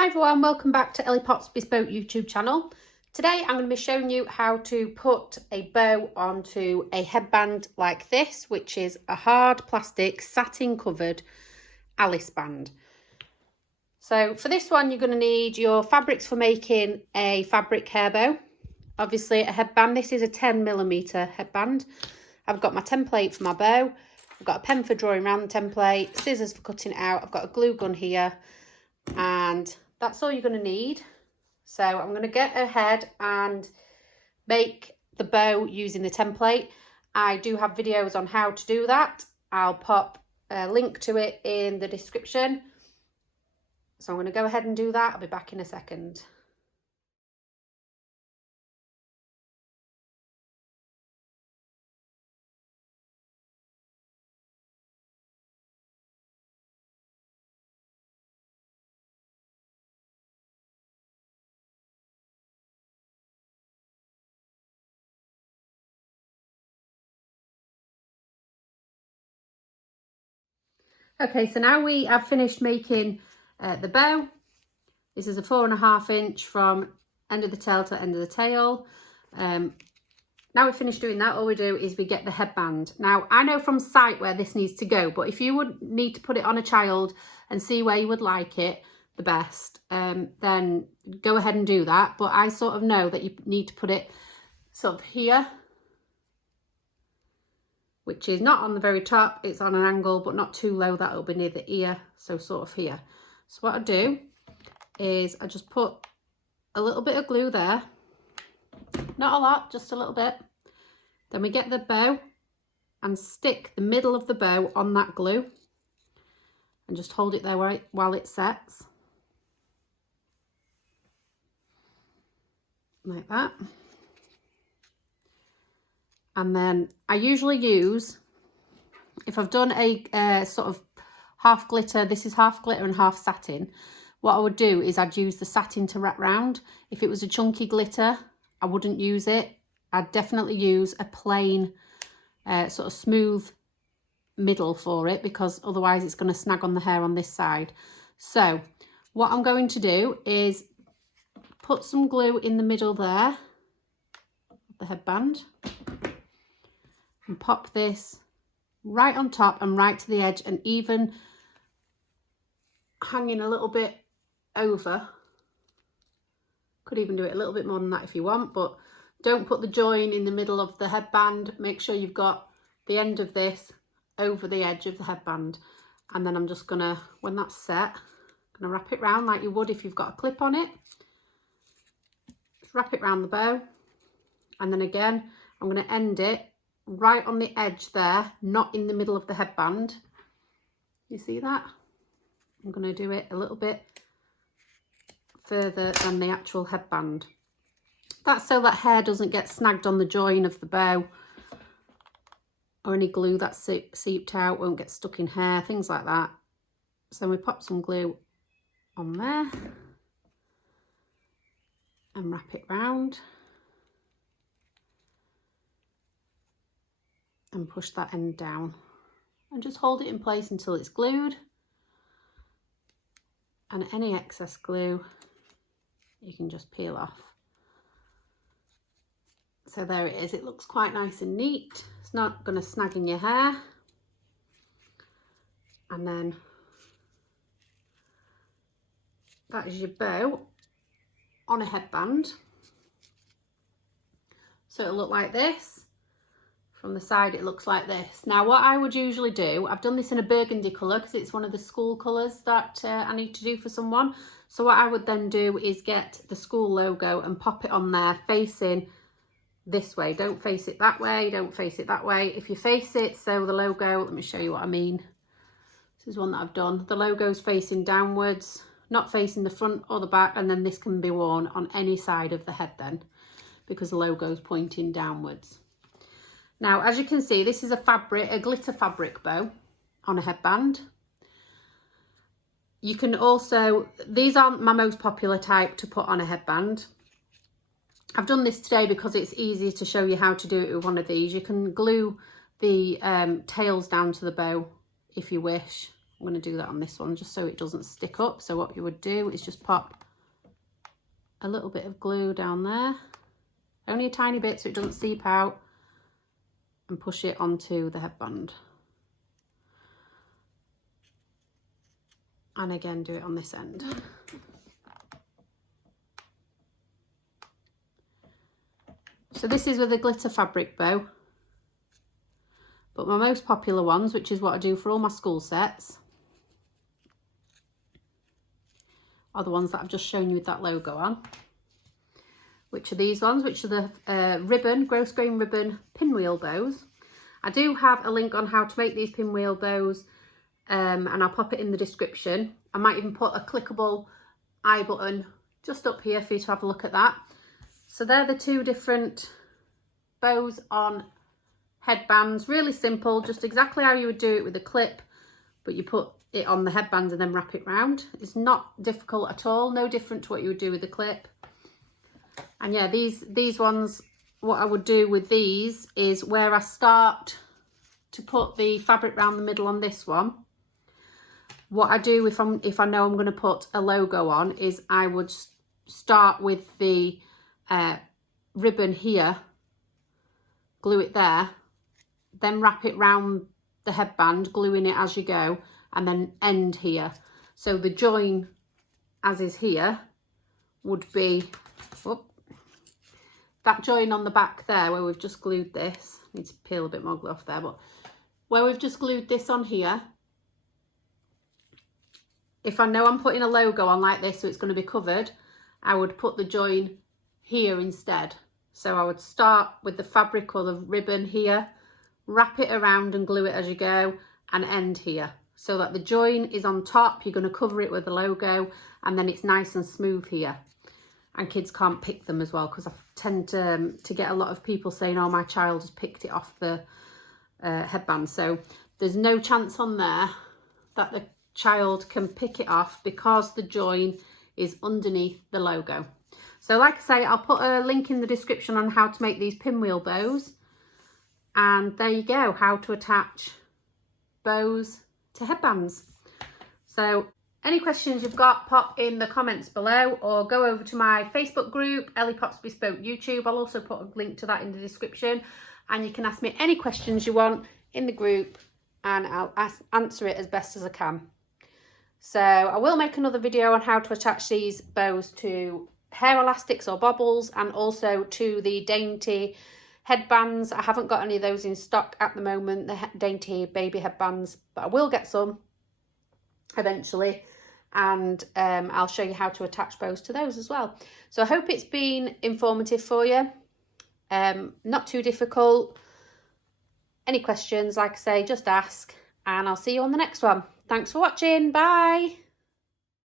Hi everyone, welcome back to Ellie Potts Bespoke YouTube channel. Today I'm going to be showing you how to put a bow onto a headband like this, which is a hard plastic satin covered Alice band. So for this one you're going to need your fabrics for making a fabric hair bow. Obviously a headband, this is a 10mm headband. I've got my template for my bow, I've got a pen for drawing around the template, scissors for cutting it out, I've got a glue gun here, and that's all you're going to need. So I'm going to get ahead and make the bow using the template. I do have videos on how to do that. I'll pop a link to it in the description. So I'm going to go ahead and do that. I'll be back in a second. Okay, so now we have finished making the bow. This is a 4.5 inch from end of the tail to end of the tail. Now we've finished doing that, all we do is we get the headband. Now, I know from sight where this needs to go, but if you would need to put it on a child and see where you would like it the best, then go ahead and do that. But I sort of know that you need to put it sort of here, which is not on the very top, it's on an angle, but not too low that it'll be near the ear, so sort of here. So what I do is I just put a little bit of glue there, not a lot, just a little bit. Then we get the bow and stick the middle of the bow on that glue and just hold it there while it sets. Like that. And then I usually use, if I've done a sort of half glitter, this is half glitter and half satin, what I would do is I'd use the satin to wrap round. If it was a chunky glitter, I wouldn't use it. I'd definitely use a plain sort of smooth middle for it, because otherwise it's going to snag on the hair on this side. So what I'm going to do is put some glue in the middle there, the headband, and pop this right on top and right to the edge, and even hanging a little bit over. Could even do it a little bit more than that if you want, but don't put the join in the middle of the headband. Make sure you've got the end of this over the edge of the headband. And then I'm just gonna, when that's set, I'm gonna wrap it round like you would if you've got a clip on it. Just wrap it round the bow. And then again, I'm gonna end it right on the edge there, not in the middle of the headband. You see that? I'm going to do it a little bit further than the actual headband. That's so that hair doesn't get snagged on the join of the bow, or any glue that's seeped out won't get stuck in hair, things like that. So we pop some glue on there and wrap it round. And push that end down and just hold it in place until it's glued, and any excess glue you can just peel off. So there it is, it looks quite nice and neat, it's not going to snag in your hair. And then that is your bow on a headband, so it'll look like this. From the side it looks like this. Now what I would usually do, I've done this in a burgundy colour because it's one of the school colours that I need to do for someone. So what I would then do is get the school logo and pop it on there facing this way. Don't face it that way, don't face it that way. If you face it so the logo, let me show you what I mean. This is one that I've done. The logo's facing downwards, not facing the front or the back, and then this can be worn on any side of the head then, because the logo's pointing downwards. Now, as you can see, this is a glitter fabric bow on a headband. You can also, these aren't my most popular type to put on a headband. I've done this today because it's easier to show you how to do it with one of these. You can glue the tails down to the bow if you wish, I'm going to do that on this one just so it doesn't stick up. So what you would do is just pop a little bit of glue down there, only a tiny bit so it doesn't seep out, and push it onto the headband. And again, do it on this end. So this is with a glitter fabric bow, but my most popular ones, which is what I do for all my school sets, are the ones that I've just shown you with that logo on, which are these ones, which are the ribbon, Grosgrain ribbon pinwheel bows. I do have a link on how to make these pinwheel bows, and I'll pop it in the description. I might even put a clickable I button just up here for you to have a look at that. So they're the two different bows on headbands. Really simple, just exactly how you would do it with a clip, but you put it on the headband and then wrap it round. It's not difficult at all, no different to what you would do with a clip. And yeah, these ones, what I would do with these is where I start to put the fabric round the middle on this one, what I do if I know I'm going to put a logo on is I would start with the ribbon here, glue it there, then wrap it round the headband, gluing it as you go, and then end here. So the join as is here would be, whoop, that join on the back there where we've just glued this. I need to peel a bit more glue off there, but where we've just glued this on here, if I know I'm putting a logo on like this so it's going to be covered, I would put the join here instead. So I would start with the fabric or the ribbon here, wrap it around and glue it as you go, and end here, so that the join is on top. You're going to cover it with the logo, and then it's nice and smooth here. And kids can't pick them as well, because I tend to get a lot of people saying, oh, my child has picked it off the headband. So there's no chance on there that the child can pick it off because the join is underneath the logo. So like I say, I'll put a link in the description on how to make these pinwheel bows. And there you go, how to attach bows to headbands. So any questions you've got, pop in the comments below, or go over to my Facebook group, Ellie Pops Bespoke YouTube. I'll also put a link to that in the description, and you can ask me any questions you want in the group, and I'll answer it as best as I can. So I will make another video on how to attach these bows to hair elastics or bobbles, and also to the dainty headbands. I haven't got any of those in stock at the moment, the dainty baby headbands, but I will get some eventually, and I'll show you how to attach bows to those as well. So I hope it's been informative for you, not too difficult. Any questions, like I say, just ask, and I'll see you on the next one. Thanks for watching. Bye.